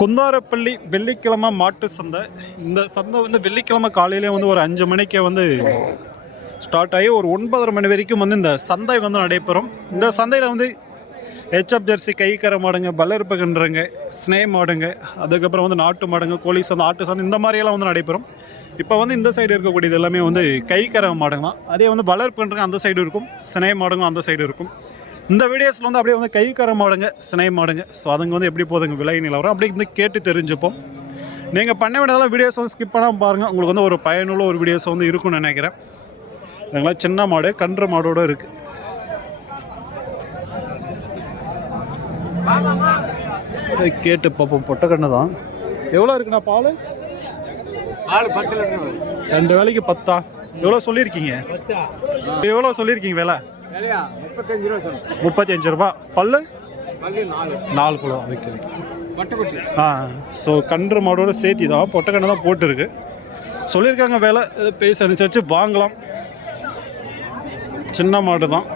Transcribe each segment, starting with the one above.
குந்தாரப்பள்ளி வெள்ளிக்கிழமை மாட்டு சந்தை. இந்த சந்தை வந்து வெள்ளிக்கிழமை காலையிலே வந்து ஒரு அஞ்சு மணிக்கே வந்து ஸ்டார்ட் ஆகி ஒரு ஒன்பதரை மணி வரைக்கும் வந்து இந்த சந்தை வந்து நடைபெறும். இந்த சந்தையில் வந்து ஹெச்எப் ஜெர்சி கைக்கர மாடுங்க பல்லருப்பகன்றங்க ஸ்னே மாடுங்க அதுக்கப்புறம் வந்து நாட்டு மாடுங்க கோழி சந்தை ஆட்டு சந்தை இந்த மாதிரியெல்லாம் வந்து நடைபெறும். இப்போ வந்து இந்த சைடு இருக்கக்கூடியது எல்லாமே வந்து கைக்கர மாடுங்க தான் அதே வந்து வளர்ப்புன்றங்க அந்த சைடு இருக்கும் ஸ்னே மாடுங்க அந்த சைடு இருக்கும். இந்த வீடியோஸில் வந்து அப்படியே வந்து கைக்கர மாடுங்க ஸ்னே மாடுங்க. ஸோ அதுங்க வந்து எப்படி போகுதுங்க விலை நிலவரம் அப்படி வந்து கேட்டு தெரிஞ்சுப்போம். நீங்கள் பண்ண வேண்டியதெல்லாம் வீடியோஸ் வந்து ஸ்கிப் பண்ணாமல் பாருங்கள் உங்களுக்கு வந்து ஒரு பயனுள்ள ஒரு வீடியோஸ் வந்து இருக்கும்னு நினைக்கிறேன். இதெல்லாம் சின்ன மாடு கன்று மாடோட இருக்குது கேட்டு பார்ப்போம். பொட்டக்கண்ணு தான். எவ்வளோ இருக்குண்ணா பால்? ஆள் பத்து. ரெண்டு வேலைக்கு பத்தா? எவ்வளோ சொல்லியிருக்கீங்க? எவ்வளோ சொல்லியிருக்கீங்க விலை? முப்பத்தஞ்சு ரூபா பல்லு? நாலு. கிலோ. ஓகே ஆ ஸோ கன்று மாடோட சேர்த்தி தான் பொட்டக்கண்ணு தான் போட்டிருக்கு. சொல்லியிருக்காங்க விலை பேசி அனுசரித்து வாங்கலாம். சின்ன மாடு தான்.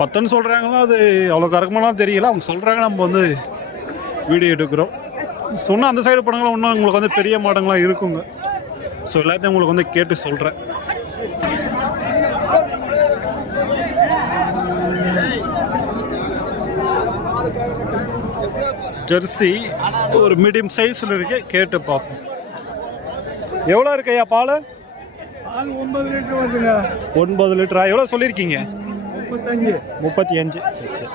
பத்துன்னு சொல்கிறாங்களா அது அவ்வளோ கரெக்டாலாம் தெரியல. அவங்க சொல்கிறாங்க நம்ம வந்து வீடியோ எடுக்கிறோம். சொன்னால் அந்த சைடு படங்களும் இன்னும் உங்களுக்கு வந்து பெரிய மாடுங்களாம் இருக்குங்க. ஸோ எல்லாத்தையும் உங்களுக்கு வந்து கேட்டு சொல்கிறேன் ஜெர்சி ஒரு மீடியம் சைஸில் இருக்கு. கேட்டு பார்ப்போம். எவ்வளோ இருக்கு ஐயா பால்? ஒன்பது லிட்டர் வருதுங்க. ஒன்பது லிட்டரா? எவ்வளோ சொல்லியிருக்கீங்க? முப்பத்தஞ்சு. முப்பத்தி அஞ்சு சரி சரி.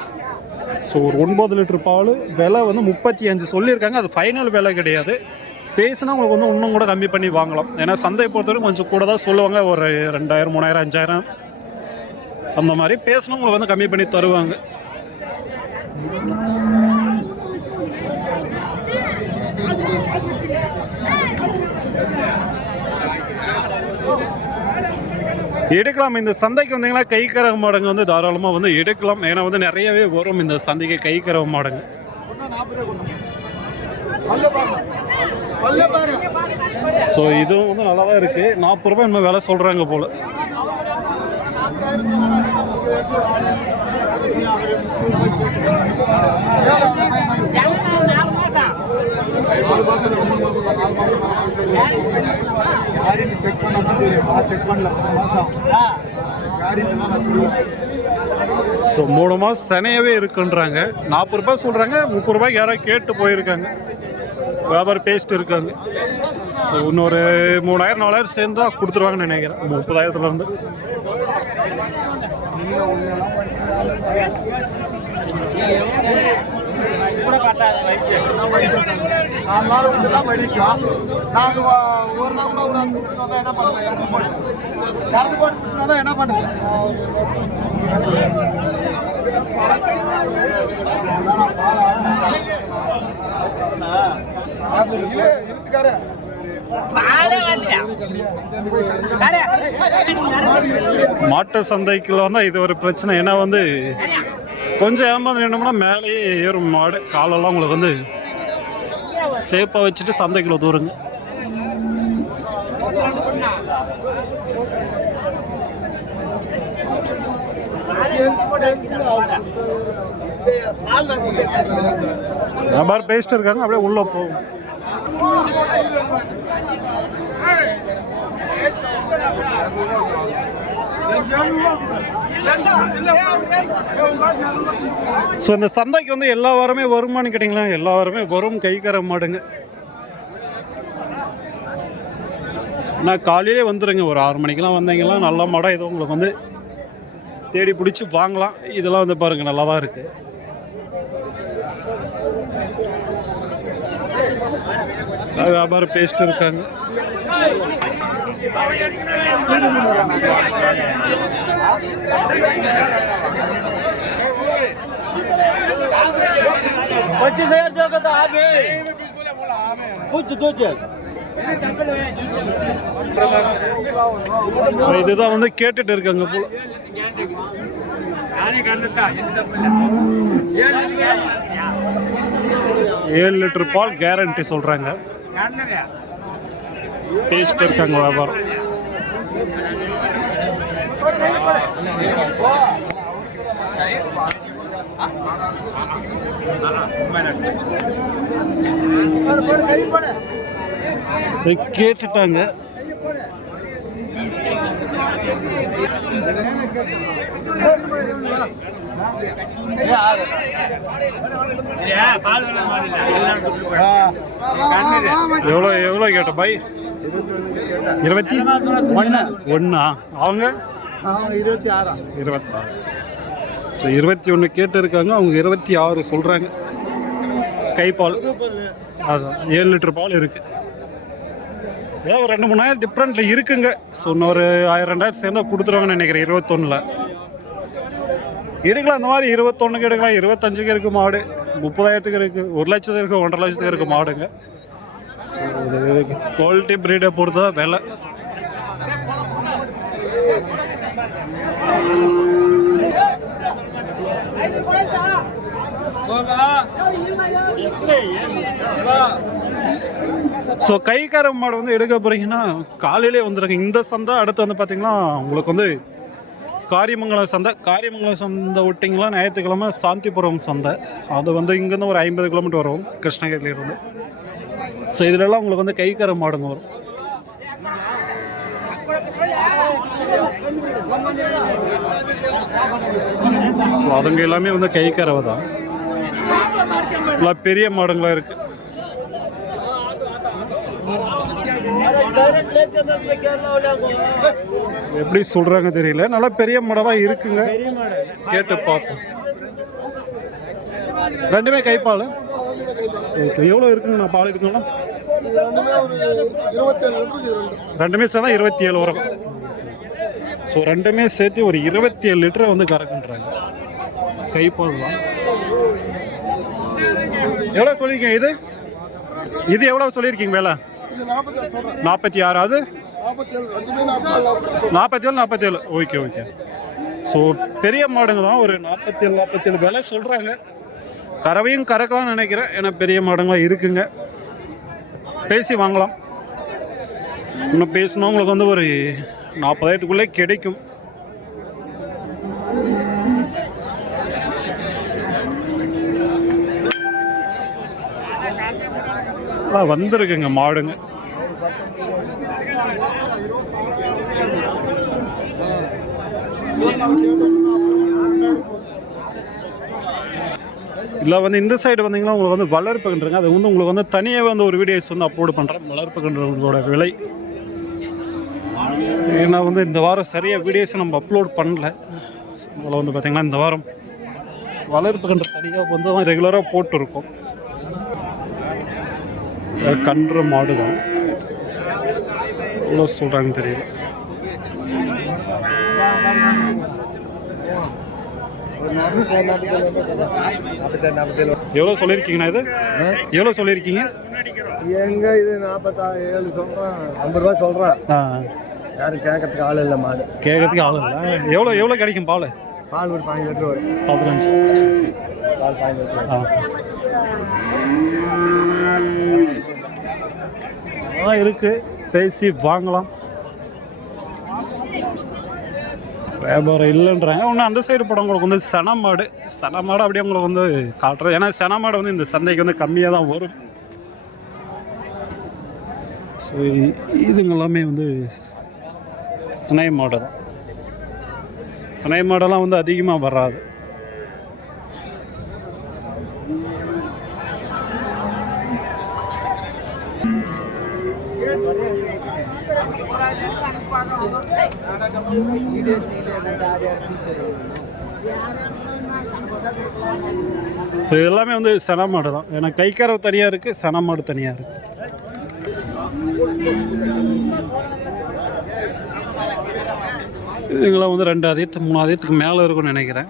ஸோ ஒரு ஒன்பது லிட்டர் பால் விலை வந்து முப்பத்தி அஞ்சு சொல்லியிருக்காங்க அது ஃபைனல் விலை கிடையாது. பேசுனா உங்களுக்கு வந்து இன்னும் கூட கம்மி பண்ணி வாங்கலாம். ஏன்னா சந்தை பொறுத்தவரைக்கும் கொஞ்சம் கூட தான் சொல்லுவாங்க. ஒரு ரெண்டாயிரம் மூணாயிரம் அஞ்சாயிரம். அந்த மாதிரி பேசுனா உங்களுக்கு வந்து கம்மி பண்ணி தருவாங்க. எடுக்கலாம். இந்த சந்தைக்கு வந்தீங்கன்னா கைக்கரக மாடுங்க வந்து தாராளமாக வந்து எடுக்கலாம். ஏன்னா வந்து நிறையவே வரும் இந்த சந்தைக்கு கைக்கரக மாடுங்க. ஸோ இதுவும் வந்து நல்லா தான் இருக்குது நாற்பது ரூபாய் நம்ம விலை சொல்கிறாங்க போல் யாரையும் செக் பண்ண தெரியும் நான் செக் பண்ணல. மூணு நான் சொல்லுவேன் ஸோ மூணு மாதம் சனையாகவே இருக்குன்றாங்க. நாற்பது ரூபாய் சொல்கிறாங்க முப்பது ரூபாய்க்கு யாராவது கேட்டு போயிருக்காங்க. வியாபாரம் பேசிட்டு இருக்காங்க. இன்னொரு மூணாயிரம் நாலாயிரம் சேர்ந்தா கொடுத்துருவாங்கன்னு நினைக்கிறேன். முப்பதாயிரத்துலேருந்து. நாலு நாள் வந்து தான் வடிக்கும் நாங்கள் ஒரு நாள் கூட ஒரு நாள் முடிச்சுனா தான் என்ன பண்ணுறேன் இறந்து போட்டு இறந்து போட்டு முடிச்சுனா தான் என்ன பண்ணுறேன் மாட்டு சந்தைக்குள்ள வந்தால் இது ஒரு பிரச்சனை. ஏன்னா வந்து கொஞ்சம் ஏமாந்து நின்னோம்னா மேலேயே ஏறும் மாடு காலெல்லாம் உங்களுக்கு வந்து சேஃபாக வச்சுட்டு சந்தைக்குள்ள தூருங்க. வியாபாரம் பேசிட்டு இருக்காங்க அப்படியே உள்ளே போகும். ஸோ இந்த சந்தைக்கு வந்து எல்லா வாரமே வருமானு கேட்டிங்களா? எல்லா வாரமே வரும் கைக்கர மாடுங்க. நான் காலையிலே வந்துடுங்க ஒரு ஆறு மணிக்கெல்லாம் வந்தீங்கன்னா நல்ல மாடம் இது உங்களுக்கு வந்து தேடி பிடிச்சி வாங்கலாம். இதெல்லாம் வந்து பாருங்கள் நல்லா தான் இருக்குது வியாபாரம் பேசிட்டு இருக்காங்க. પચીસ હજાર જો કદા આ બે પૂછ இதுதான் வந்து கேட்டுட்டு இருக்காங்க போல. ஏழு லிட்டர் பால் கேரண்டி சொல்றாங்க. பேசிட்டு இருக்காங்க வியாபாரம். கேட்டுட்டாங்க. எவ்வளோ எவ்வளோ கேட்ட பாய் இருபத்தி ஒன்று ஒன்றா அவங்க? இருபத்தி ஆறா. இருபத்தாறு. ஸோ இருபத்தி ஒன்று கேட்டு இருக்காங்க அவங்க இருபத்தி ஆறு சொல்கிறாங்க கைப்பால். அதான் ஏழு லிட்டர் பால் இருக்குது ஏதோ ஒரு ரெண்டு மூணாயிரம் டிஃப்ரெண்ட்டில் இருக்குங்க. ஸோ இன்னொரு ஆயிரம் ரெண்டாயிரம் சேர்ந்தா கொடுத்துருவாங்கன்னு நினைக்கிறேன் இருபத்தொன்னில். எடுக்கலாம் அந்த மாதிரி இருபத்தொன்னுக்கு எடுக்கலாம். இருபத்தஞ்சுக்கு இருக்குது மாடு முப்பதாயிரத்துக்கு இருக்குது ஒரு லட்சத்துக்கு இருக்குது ஒன்றரை லட்சத்துக்கு இருக்குது மாடுங்க. குவாலிட்டி ப்ரீடை பொறுத்து தான் விலை. ஸோ கைக்கார மாடு வந்து எடுக்க போறீங்கன்னா காலையிலே வந்துடுங்க இந்த சந்தை அடுத்து வந்து பார்த்தீங்கன்னா உங்களுக்கு வந்து காரியமங்கலம் சந்தை. காரியமங்கலம் சந்தை விட்டிங்களா ஞாயிற்றுக்கிழமை சாந்திபுரம் சந்தை. அது வந்து இங்கேருந்து ஒரு ஐம்பது கிலோமீட்டர் வரும் கிருஷ்ணகிரியிலேருந்து. ஸோ இதிலெல்லாம் உங்களுக்கு வந்து கைக்கர மாடுங்க வரும். ஸோ அதுங்க எல்லாமே வந்து கை கறவை தான். எல்லாம் பெரிய மாடுங்களாக இருக்குது எப்படி சொல்கிறாங்க தெரியல. நல்லா பெரிய மாடாக தான் இருக்குங்க. கேட்டு பார்ப்போம். ரெண்டுமே கைப்பால். ஓகே எவ்வளோ இருக்குங்கண்ணா நான் பால் இதுக்கெல்லாம் ரெண்டுமே சேர்ந்தா இருபத்தி ஏழு வரும். ஸோ ரெண்டுமே சேர்த்து ஒரு இருபத்தி ஏழு லிட்டரை வந்து கறக்குன்றாங்க. கைப்பால் தான் எவ்வளோ சொல்லியிருக்கீங்க இது? இது எவ்வளோ சொல்லியிருக்கீங்க வேலை? நாற்பத்தி சொல்கிறேன் நாற்பத்தி ஆறாவது நாற்பத்தேழு நாற்பத்தி ஏழு நாற்பத்தேழு. Okay okay. ஸோ பெரிய மாடுங்க தான் ஒரு நாற்பத்தேழு நாற்பத்தேழு விலை சொல்கிறாங்க கறவையும் கறக்கலாம்னு நினைக்கிறேன். ஏன்னா பெரிய மாடுங்களாம் இருக்குங்க. பேசி வாங்கலாம். இன்னும் பேசினா உங்களுக்கு வந்து ஒரு நாற்பதாயிரத்துக்குள்ளே கிடைக்கும். ஆ, வந்திருக்குங்க மாடுங்க. இல்லை வந்து இந்த சைடு வந்தீங்கன்னா உங்களுக்கு வந்து வளர்ப்பு கன்றுங்க. அது வந்து உங்களுக்கு வந்து தனியாகவே வந்து ஒரு வீடியோஸ் வந்து அப்லோடு பண்ணுறேன் வளர்ப்பு கன்றுகளோட விலை. ஏன்னா வந்து இந்த வாரம் சரியாக வீடியோஸ் நம்ம அப்லோட் பண்ணல. அதில் வந்து பார்த்திங்கன்னா இந்த வாரம் வளர்ப்பு கன்று தனியாக வந்து தான் ரெகுலராக போட்டிருக்கோம். கன்று மாடு தான் எவ்வளோ சொல்கிறாங்கன்னு தெரியல. எவ்வளோ சொல்லியிருக்கீங்கண்ணா இது? எவ்வளோ சொல்லியிருக்கீங்க? எங்க இது நாற்பத்தா ஏழு சொல்கிறேன் ஐம்பது ரூபா சொல்கிறேன் யாரும் கேட்கறதுக்கு ஆள் இல்லை மாடு. கேட்கறதுக்கு ஆள் இல்லை. எவ்வளோ எவ்வளோ கிடைக்கும் பால்? பால் ஒரு பாஞ்சு லிட்டர் வரும். பதினஞ்சு. பால் பாஞ்சு லிட்டர் ஆ. ஆ இருக்கு. பேசி வாங்கலாம். வியாபாரம் இல்லைன்றாங்க. ஒன்று அந்த சைடு படம் உங்களுக்கு வந்து சனமாடு. மாடு அப்படியே உங்களுக்கு வந்து காட்டுறது. ஏன்னா சனமாடு வந்து இந்த சந்தைக்கு வந்து கம்மியாக தான் வரும். ஸோ இதுங்க எல்லாமே வந்து சினை மாடு தான். சினை மாடெல்லாம் வந்து அதிகமாக வராது. ஸோ இது எல்லாமே வந்து சன மாடு தான். ஏன்னா கைக்காரவு தனியாக இருக்குது சன மாடு தனியாக இருக்குது இதுங்களாம் வந்து ரெண்டு அதியத்து மூணு அதியத்துக்கு மேலே இருக்கும்னு நினைக்கிறேன்.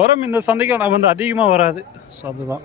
உரம் இந்த சந்தைக்கு நான் வந்து அதிகமாக வராது. ஸோ அதுதான்.